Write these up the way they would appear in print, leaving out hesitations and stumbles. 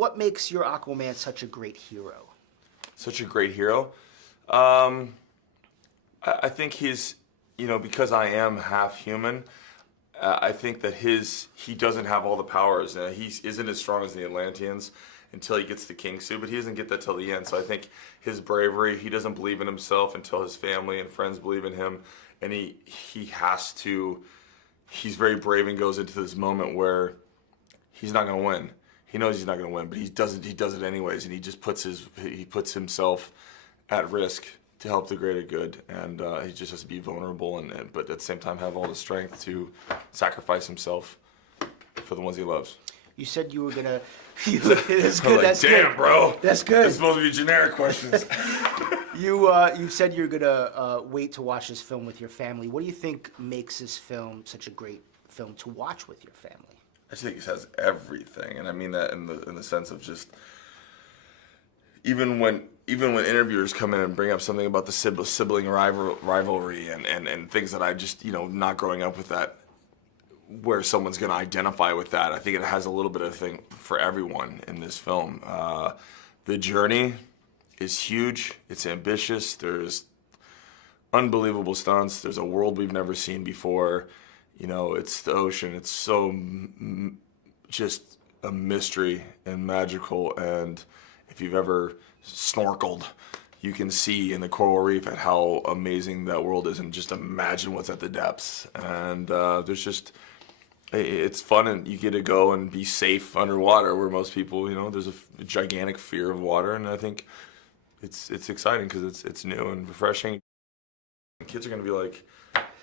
what makes your Aquaman such a great hero? Such a great hero. I think he's, because I am half human, I think that he doesn't have all the powers. He isn't as strong as the Atlanteans until he gets the king suit, but he doesn't get that till the end. So I think his bravery, he doesn't believe in himself until his family and friends believe in him, and he's very brave and goes into this moment where he's not going to win. He knows he's not going to win, but he does it anyways, and he just puts himself at risk to help the greater good, and he just has to be vulnerable, but at the same time have all the strength to sacrifice himself for the ones he loves. You said you were gonna. That's good. Like, that's damn, good. bro. That's good. It's supposed to be generic questions. You said you're gonna wait to watch this film with your family. What do you think makes this film such a great film to watch with your family? I just think it has everything, and I mean that in the sense of just even when interviewers come in and bring up something about the sibling rivalry and things that I just not growing up with that, where someone's going to identify with that. I think it has a little bit of thing for everyone in this film. The journey is huge. It's ambitious. There's unbelievable stunts. There's a world we've never seen before. It's the ocean. It's so just a mystery and magical. And if you've ever snorkeled, you can see in the coral reef at how amazing that world is, and just imagine what's at the depths. And it's fun, and you get to go and be safe underwater, where most people, there's a gigantic fear of water, and I think it's exciting because it's new and refreshing. Kids are going to be like,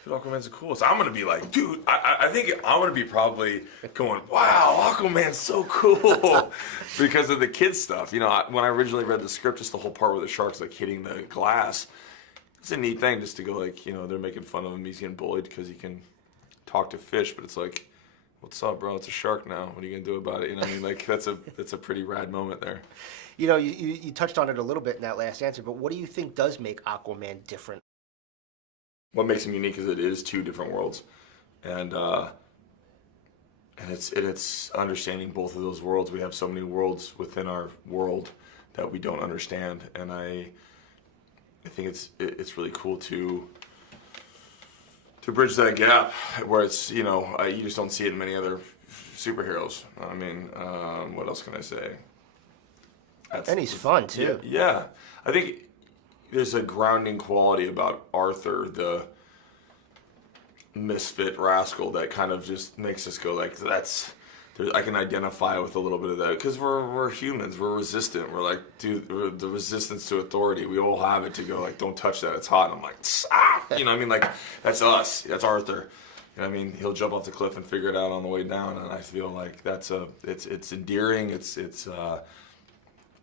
dude, Aquaman's the coolest. I'm going to be like, dude, I think I'm going to be probably going, wow, Aquaman's so cool because of the kids stuff. When I originally read the script, just the whole part where the shark's like hitting the glass, it's a neat thing just to go like, they're making fun of him. He's getting bullied because he can talk to fish, but it's like, what's up, bro? It's a shark now. What are you gonna do about it? I mean, like that's a pretty rad moment there. You touched on it a little bit in that last answer, but what do you think does make Aquaman different? What makes him unique is it is two different worlds, and it's understanding both of those worlds. We have so many worlds within our world that we don't understand, and I think it's really cool to bridge that gap where it's, you just don't see it in many other superheroes. I mean, what else can I say? And he's fun too. Yeah. I think there's a grounding quality about Arthur, the misfit rascal, that kind of just makes us go like, I can identify with a little bit of that, because we're humans, we're resistant. We're like, dude, the resistance to authority, we all have it to go like, don't touch that, it's hot. And I'm like, like that's us, that's Arthur. He'll jump off the cliff and figure it out on the way down, and I feel like it's endearing. It's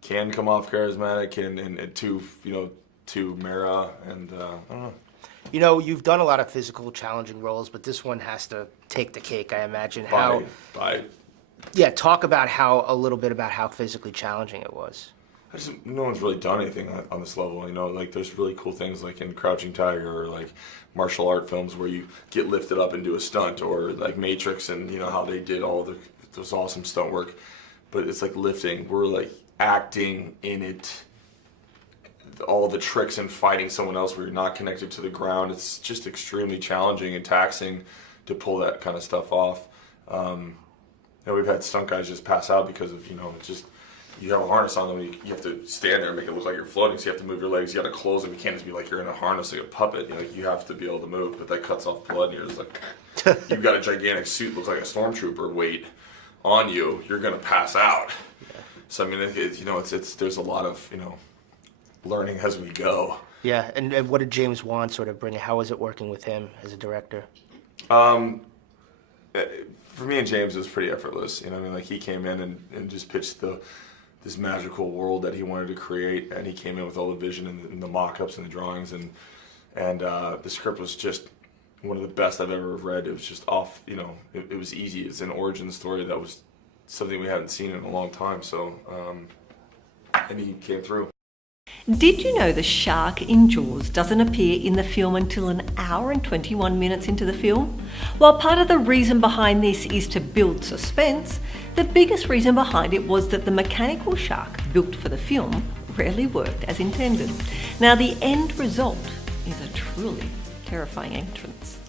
can come off charismatic and to Mara, and I don't know. You've done a lot of physical, challenging roles, but this one has to take the cake, I imagine. Yeah, talk about a little bit about how physically challenging it was. No one's really done anything on this level, like there's really cool things like in Crouching Tiger, or like martial art films where you get lifted up and do a stunt, or like Matrix, and how they did all those awesome stunt work. But it's like lifting, we're like acting in it, all the tricks and fighting someone else where you're not connected to the ground. It's just extremely challenging and taxing to pull that kind of stuff off. We've had stunt guys just pass out because of, you have a harness on them, you have to stand there and make it look like you're floating, so you have to move your legs, you got to close them, you can't just be like you're in a harness like a puppet, you have to be able to move, but that cuts off blood, and you're just like, you've got a gigantic suit, looks like a stormtrooper weight on you, you're going to pass out. Yeah. So, there's a lot of, learning as we go. Yeah, and what did James Wan sort of bring? How was it working with him as a director? For me and James, it was pretty effortless. He came in and just pitched this magical world that he wanted to create, and he came in with all the vision and the mock-ups and the drawings, and the script was just one of the best I've ever read. It was just off, it was easy. It's an origin story that was something we hadn't seen in a long time, so, and he came through. Did you know the shark in Jaws doesn't appear in the film until an hour and 21 minutes into the film? While part of the reason behind this is to build suspense, the biggest reason behind it was that the mechanical shark built for the film rarely worked as intended. Now the end result is a truly terrifying entrance.